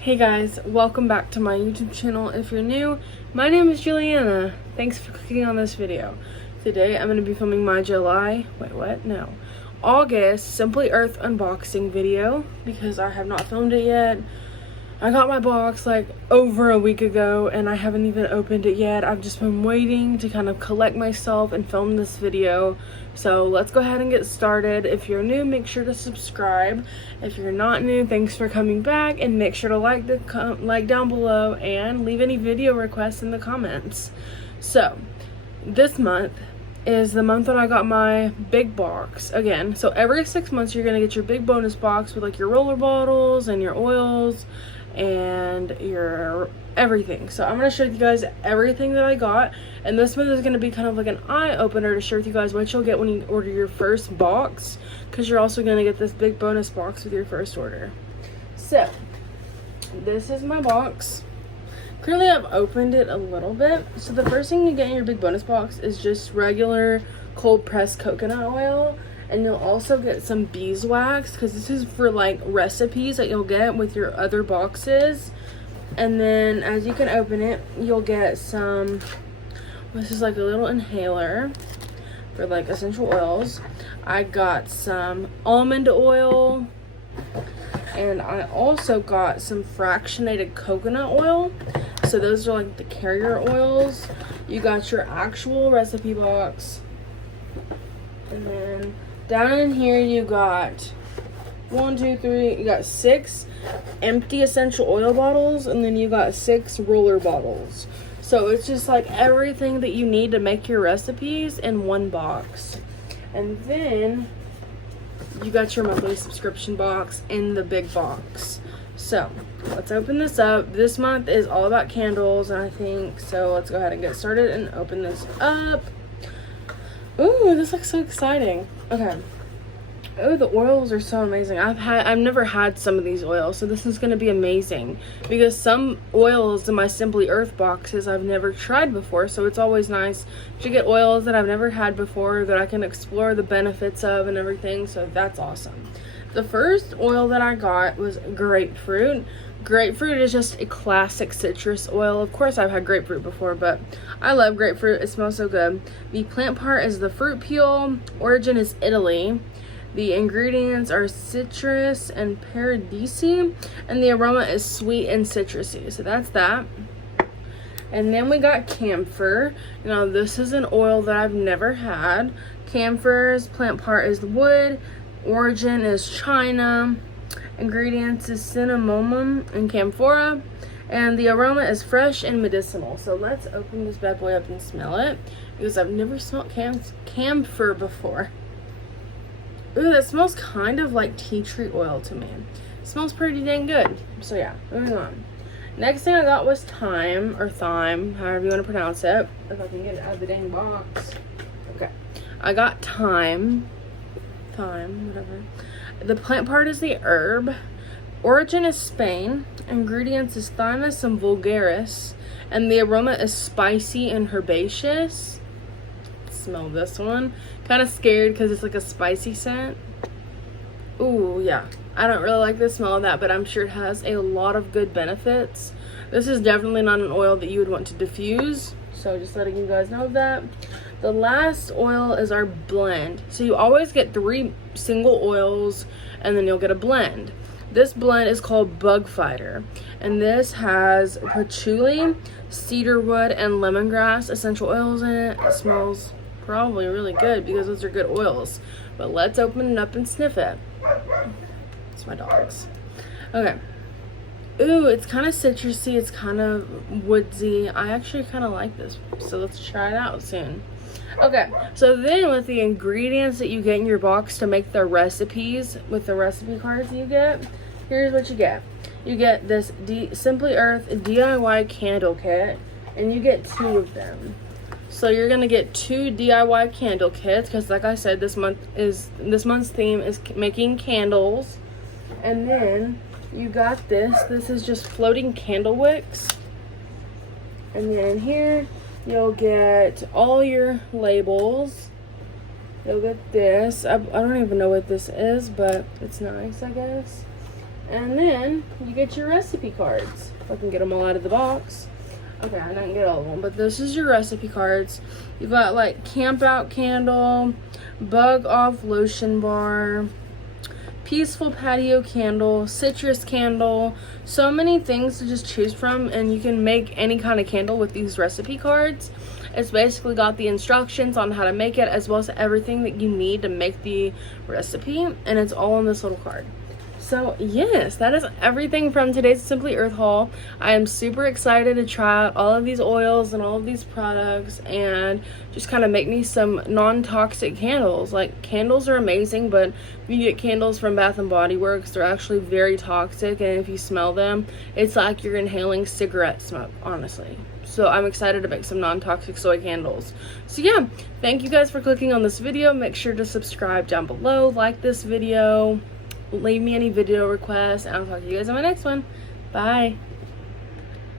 Hey guys, welcome back to my YouTube channel. If you're new, my name is Julianna. Thanks for clicking on this video. Today I'm going to be filming my August Simply Earth unboxing video because I have not filmed it yet. I got my box like over a week ago and I haven't even opened it yet. I've just been waiting to kind of collect myself and film this video. So let's go ahead and get started. If you're new, make sure to subscribe. If you're not new, thanks for coming back, and make sure to like down below and leave any video requests in the comments. So this month is the month that I got my big box again. So every 6 months you're gonna get your big bonus box with like your roller bottles and your oils and your everything. So I'm gonna show you guys everything that I got, and this month is gonna be kind of like an eye opener to share with you guys what you'll get when you order your first box, because you're also gonna get this big bonus box with your first order. So this is my box. Currently I've opened it a little bit. So the first thing you get in your big bonus box is just regular cold pressed coconut oil, and you'll also get some beeswax because this is for like recipes that you'll get with your other boxes. And then as you can open it, you'll get some, this is like a little inhaler for like essential oils. I got some almond oil, and I also got some fractionated coconut oil. So those are like the carrier oils. You got your actual recipe box, and then down in here you got 1, 2, 3, you got 6 empty essential oil bottles, and then you got 6 roller bottles. So it's just like everything that you need to make your recipes in one box. And then you got your monthly subscription box in the big box. So let's open this up. This month is all about candles, and I think so. Let's go ahead and get started and open this up. Ooh, this looks so exciting. Okay. Oh, the oils are so amazing. I've never had some of these oils, so this is going to be amazing because some oils in my Simply Earth boxes I've never tried before, so it's always nice to get oils that I've never had before that I can explore the benefits of and everything, so that's awesome. The first oil that I got was grapefruit. Grapefruit is just a classic citrus oil. Of course, I've had grapefruit before, but I love grapefruit. It smells so good. The plant part is the fruit peel. Origin is Italy. The ingredients are citrus and paradisi, and the aroma is sweet and citrusy. So that's that. And then we got camphor. Now this is an oil that I've never had. Camphor's plant part is wood. Origin is China. Ingredients is cinnamomum and camphora, and the aroma is fresh and medicinal. So let's open this bad boy up and smell it, because I've never smelled camphor before. Ooh, that smells kind of like tea tree oil to me. It smells pretty dang good. So yeah, moving on. Next thing I got was thyme, or thyme, however you want to pronounce it. If I can get it out of the dang box. Okay, I got thyme, whatever. The plant part is the herb. Origin is Spain. Ingredients is thymus and vulgaris, and the aroma is spicy and herbaceous. Smell this one. Kind of scared because it's like a spicy scent. Ooh, yeah. I don't really like the smell of that, but I'm sure it has a lot of good benefits. This is definitely not an oil that you would want to diffuse, so just letting you guys know that. The last oil is our blend. So you always get 3 single oils, and then you'll get a blend. This blend is called Bug Fighter, and this has patchouli, cedarwood, and lemongrass essential oils in it. It smells probably really good because those are good oils. But let's open it up and sniff it. It's my dog's. Okay. Ooh, it's kind of citrusy. It's kind of woodsy. I actually kind of like this, so let's try it out soon. Okay, so then with the ingredients that you get in your box to make the recipes, with the recipe cards you get, here's what you get. You get this Simply Earth DIY candle kit, and you get 2 of them. So you're gonna get 2 DIY candle kits, because like I said, this month's theme is making candles. And then you got this is just floating candle wicks. And then here you'll get all your labels. You'll get this. I don't even know what this is, but it's nice, I guess. And then you get your recipe cards. If I can get them all out of the box. Okay, I didn't get all of them, but this is your recipe cards. You've got like camp out candle, bug off lotion bar, peaceful patio candle, citrus candle, so many things to just choose from, and you can make any kind of candle with these recipe cards. It's basically got the instructions on how to make it, as well as everything that you need to make the recipe, and it's all in this little card. So yes, that is everything from today's Simply Earth haul. I am super excited to try out all of these oils and all of these products and just kind of make me some non-toxic candles. Like, candles are amazing, but if you get candles from Bath and Body Works, they're actually very toxic, and if you smell them, it's like you're inhaling cigarette smoke, honestly. So I'm excited to make some non-toxic soy candles. So yeah, thank you guys for clicking on this video. Make sure to subscribe down below, like this video, leave me any video requests, and I'll talk to you guys in my next one. Bye.